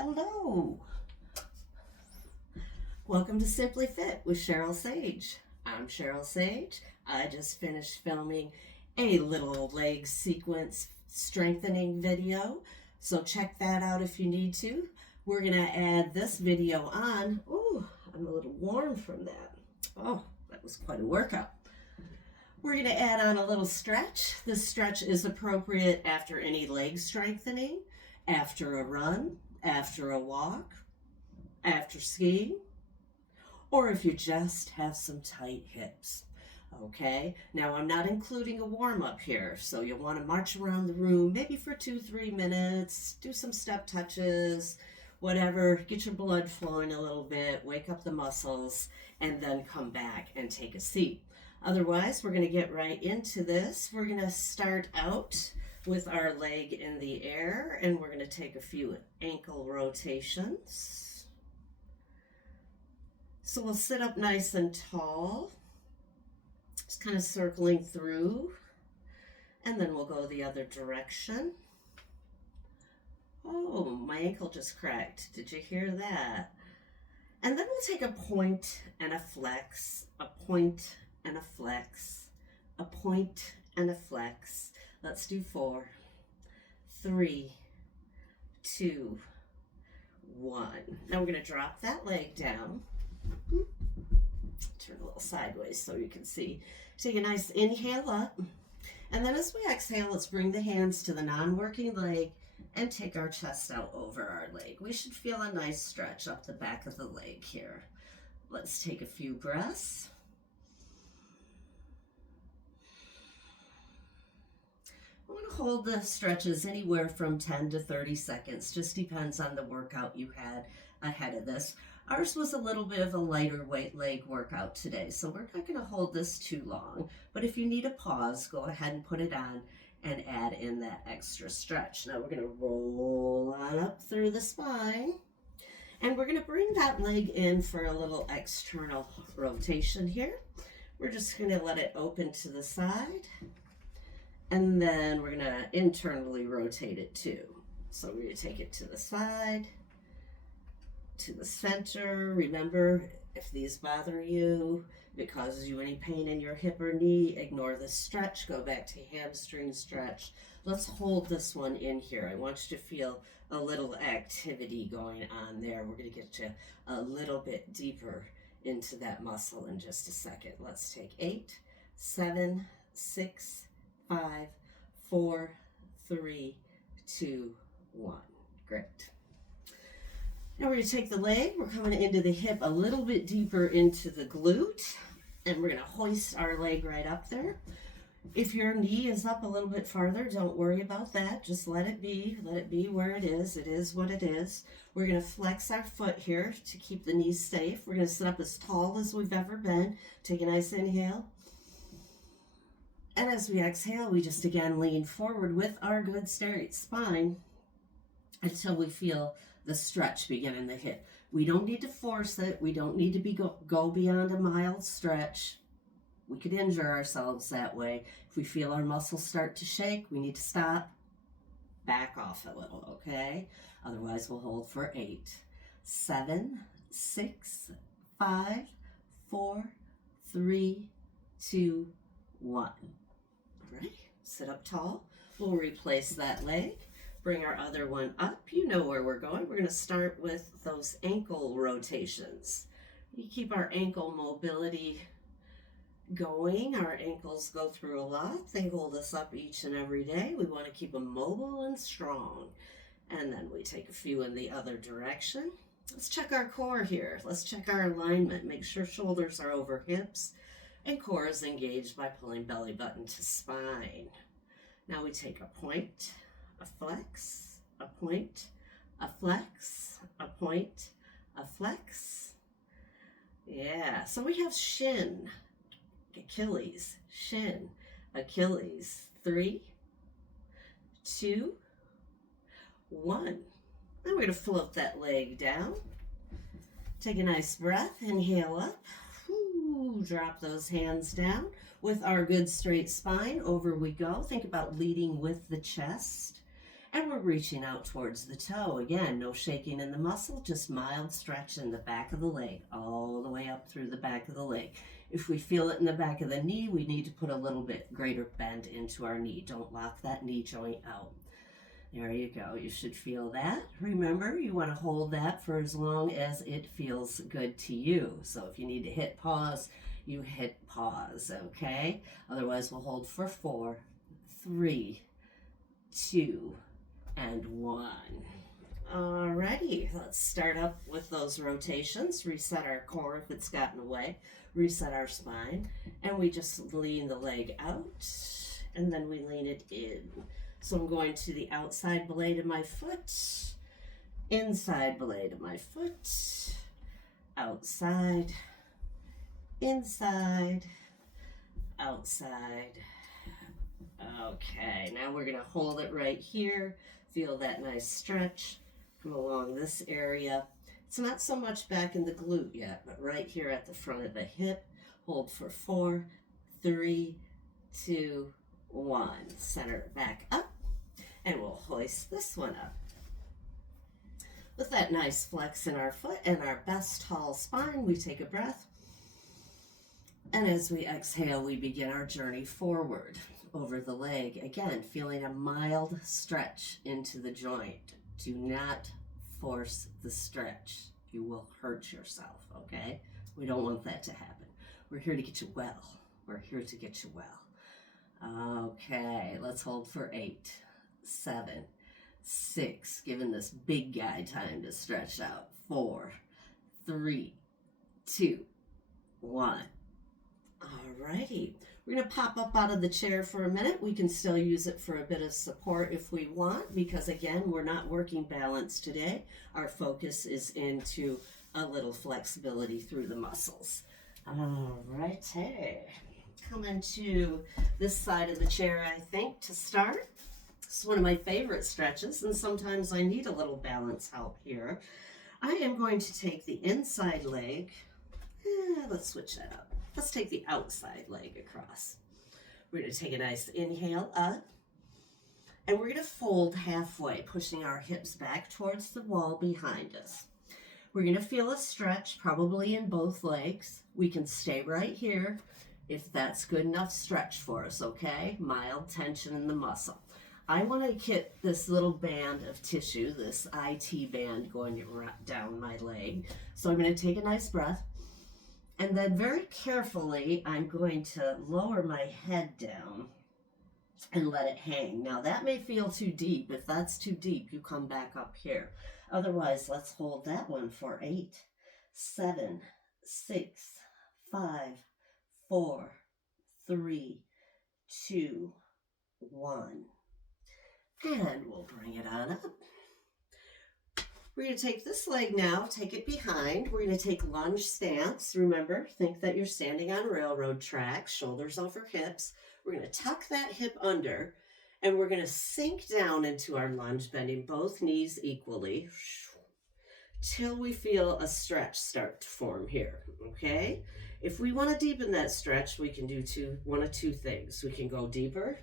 Hello. Welcome to Simply Fit with Sheryle Sage. I'm Sheryle Sage. I just finished filming a little leg sequence strengthening video, so check that out if you need to. We're going to add this video on. Ooh, I'm a little warm from that. Oh, that was quite a workout. We're going to add on a little stretch. This stretch is appropriate after any leg strengthening, after a run, after a walk, after skiing, or if you just have some tight hips. Okay, now I'm not including a warm-up here, so you'll want to march around the room maybe for 2-3 minutes, do some step touches, whatever, get your blood flowing a little bit, wake up the muscles, and then come back and take a seat. Otherwise, we're going to get right into this. We're going to start out with our leg in the air, and we're going to take a few ankle rotations. So we'll sit up nice and tall, just kind of circling through, and then we'll go the other direction. Oh, my ankle just cracked. Did you hear that? And then we'll take a point and a flex, a point and a flex, a point and a flex. Let's do 4, 3, 2, 1. Now we're going to drop that leg down. Turn a little sideways so you can see. Take a nice inhale up. And then as we exhale, let's bring the hands to the non-working leg and take our chest out over our leg. We should feel a nice stretch up the back of the leg here. Let's take a few breaths. I want to hold the stretches anywhere from 10 to 30 seconds. Just depends on the workout you had ahead of this. Ours was a little bit of a lighter weight leg workout today, so we're not going to hold this too long. But if you need a pause, go ahead and put it on and add in that extra stretch. Now we're going to roll on up through the spine, and we're going to bring that leg in for a little external rotation here. We're just going to let it open to the side, and then we're going to internally rotate it too. So we're going to take it to the side, to the center. Remember, if these bother you, if it causes you any pain in your hip or knee, ignore the stretch, go back to hamstring stretch. Let's hold this one in here. I want you to feel a little activity going on there. We're going to get you a little bit deeper into that muscle in just a second. Let's take 8, 7, 6, 5, 4, 3, 2, 1. Great. Now we're going to take the leg, we're coming into the hip a little bit deeper into the glute, and we're going to hoist our leg right up there. If your knee is up a little bit farther, don't worry about that. Just let it be where it is. It is what it is. We're going to flex our foot here to keep the knees safe. We're going to sit up as tall as we've ever been. Take a nice inhale. And as we exhale, we just again lean forward with our good straight spine until we feel the stretch begin in the hip. We don't need to force it. We don't need to go beyond a mild stretch. We could injure ourselves that way. If we feel our muscles start to shake, we need to stop, back off a little, okay? Otherwise, we'll hold for 8, 7, 6, 5, 4, 3, 2, 1. All right, sit up tall. We'll replace that leg. Bring our other one up. You know where we're going. We're going to start with those ankle rotations. We keep our ankle mobility going. Our ankles go through a lot. They hold us up each and every day. We want to keep them mobile and strong. And then we take a few in the other direction. Let's check our core here. Let's check our alignment. Make sure shoulders are over hips and core is engaged by pulling belly button to spine. Now we take a point, a flex, a point, a flex, a point, a flex. Yeah, so we have shin, Achilles, shin, Achilles. 3, 2, 1. Then we're going to float that leg down. Take a nice breath, inhale up. Whew, drop those hands down. With our good straight spine, over we go. Think about leading with the chest. And we're reaching out towards the toe. Again, no shaking in the muscle, just mild stretch in the back of the leg, all the way up through the back of the leg. If we feel it in the back of the knee, we need to put a little bit greater bend into our knee. Don't lock that knee joint out. There you go. You should feel that. Remember, you want to hold that for as long as it feels good to you. So if you need to hit pause, you hit pause, okay? Otherwise, we'll hold for 4, 3, 2, and 1. Alrighty, let's start up with those rotations. Reset our core if it's gotten away. Reset our spine. And we just lean the leg out. And then we lean it in. So I'm going to the outside blade of my foot, inside blade of my foot, outside, inside, outside. Okay, now we're going to hold it right here. Feel that nice stretch. Come along this area. It's not so much back in the glute yet, but right here at the front of the hip. Hold for 4, 3, 2, 1. Center it back up. And we'll hoist this one up. With that nice flex in our foot and our best tall spine, we take a breath. And as we exhale, we begin our journey forward over the leg. Again, feeling a mild stretch into the joint. Do not force the stretch. You will hurt yourself, okay? We don't want that to happen. We're here to get you well. We're here to get you well. Okay, let's hold for 8, 7, 6, giving this big guy time to stretch out. 4, 3, 2, 1. Alrighty, we're going to pop up out of the chair for a minute. We can still use it for a bit of support if we want, because again, we're not working balance today. Our focus is into a little flexibility through the muscles. Alrighty, coming to this side of the chair, I think, to start. It's one of my favorite stretches, and sometimes I need a little balance help here. I am going to take the inside leg. Let's switch that up. Let's take the outside leg across. We're going to take a nice inhale up, and we're going to fold halfway, pushing our hips back towards the wall behind us. We're going to feel a stretch, probably in both legs. We can stay right here if that's good enough stretch for us, okay? Mild tension in the muscle. I want to get this little band of tissue, this IT band going down my leg. So I'm going to take a nice breath. And then very carefully, I'm going to lower my head down and let it hang. Now that may feel too deep. If that's too deep, you come back up here. Otherwise, let's hold that one for 8, 7, 6, 5, 4, 3, 2, 1. And we'll bring it on up. We're going to take this leg now, take it behind. We're going to take lunge stance. Remember, think that you're standing on railroad tracks, shoulders over hips. We're going to tuck that hip under, and we're going to sink down into our lunge, bending both knees equally, till we feel a stretch start to form here, okay? If we want to deepen that stretch, we can do one of two things. We can go deeper,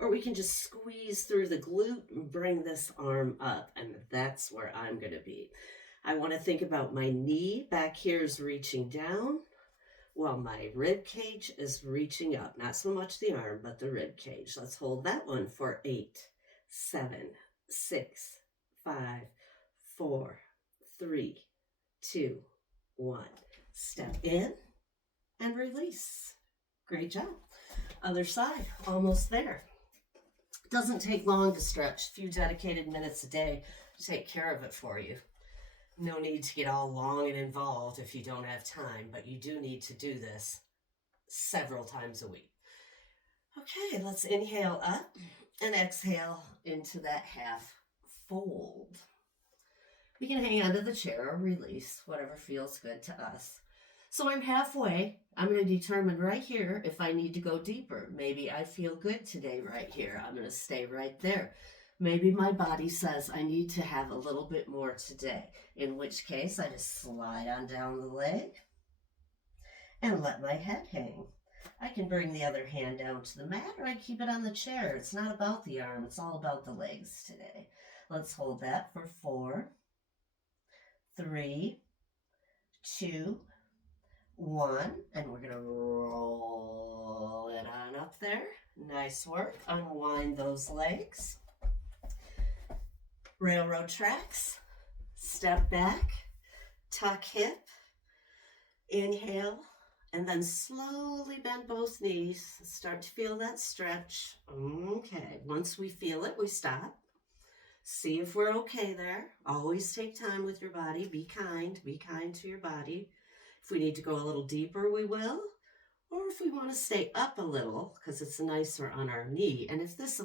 or we can just squeeze through the glute and bring this arm up, and that's where I'm going to be. I want to think about my knee back here is reaching down, while my rib cage is reaching up. Not so much the arm, but the rib cage. Let's hold that one for 8, 7, 6, 5, 4, 3, 2, 1. Step in and release. Great job. Other side, almost there. Doesn't take long to stretch. A few dedicated minutes a day to take care of it for you. No need to get all long and involved if you don't have time, but you do need to do this several times a week. Okay, let's inhale up and exhale into that half fold. We can hang onto the chair or release, whatever feels good to us. So I'm halfway. I'm going to determine right here if I need to go deeper. Maybe I feel good today right here. I'm going to stay right there. Maybe my body says I need to have a little bit more today, in which case I just slide on down the leg and let my head hang. I can bring the other hand down to the mat, or I keep it on the chair. It's not about the arm, it's all about the legs today. Let's hold that for 4, 3, 2, 1, and we're going to roll it on up there. Nice work. Unwind those legs. Railroad tracks. Step back, tuck hip, inhale, and then slowly bend both knees. Start to feel that stretch. Okay, once we feel it, we stop. See if we're okay there. Always take time with your body. Be kind to your body. If we need to go a little deeper, we will. Or if we want to stay up a little, because it's nicer on our knee. And if this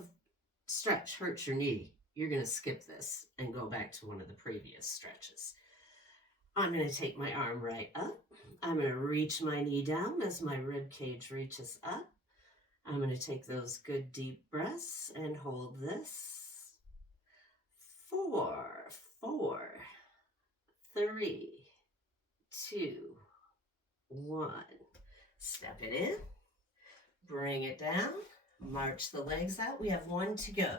stretch hurts your knee, you're going to skip this and go back to one of the previous stretches. I'm going to take my arm right up. I'm going to reach my knee down as my rib cage reaches up. I'm going to take those good deep breaths and hold this. 4, 3, 2, 1. Step it in. Bring it down. March the legs out. We have 1 to go.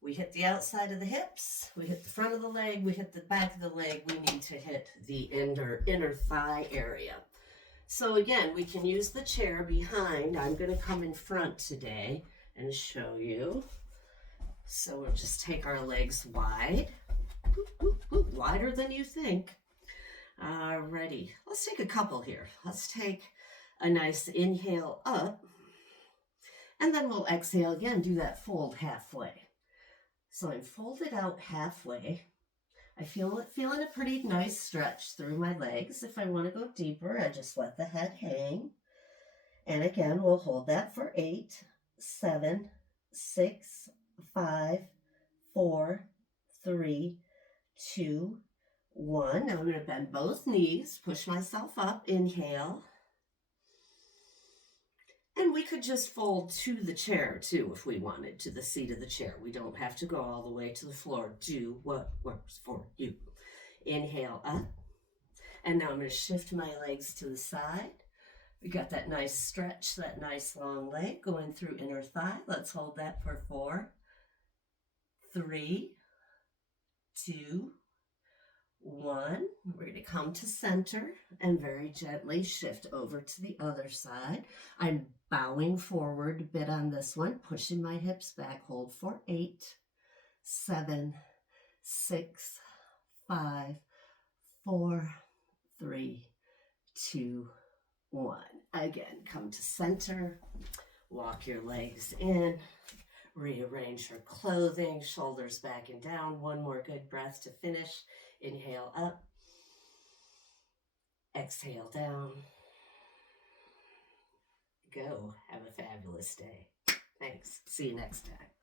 We hit the outside of the hips, we hit the front of the leg, we hit the back of the leg. We need to hit the inner thigh area. So again, we can use the chair behind. I'm going to come in front today and show you. So we'll just take our legs wide, wider than you think. Ready. Let's take a couple here. Let's take a nice inhale up, and then we'll exhale again. Do that fold halfway. So I'm folded out halfway. I feeling a pretty nice stretch through my legs. If I want to go deeper, I just let the head hang. And again, we'll hold that for 8, 7, 6, 5, 4, 3, 2, 1. Now I'm going to bend both knees, push myself up, inhale. And we could just fold to the chair too if we wanted, to the seat of the chair. We don't have to go all the way to the floor. Do what works for you. Inhale up. And now I'm going to shift my legs to the side. We got that nice stretch, that nice long leg going through inner thigh. Let's hold that for 4, 3, 2, 1. We're going to come to center and very gently shift over to the other side. I'm bowing forward a bit on this one, pushing my hips back. Hold for 8, 7, 6, 5, 4, 3, 2, 1. Again, come to center. Walk your legs in. Rearrange your clothing, shoulders back and down. One more good breath to finish. Inhale up. Exhale down. Go. Have a fabulous day. Thanks. See you next time.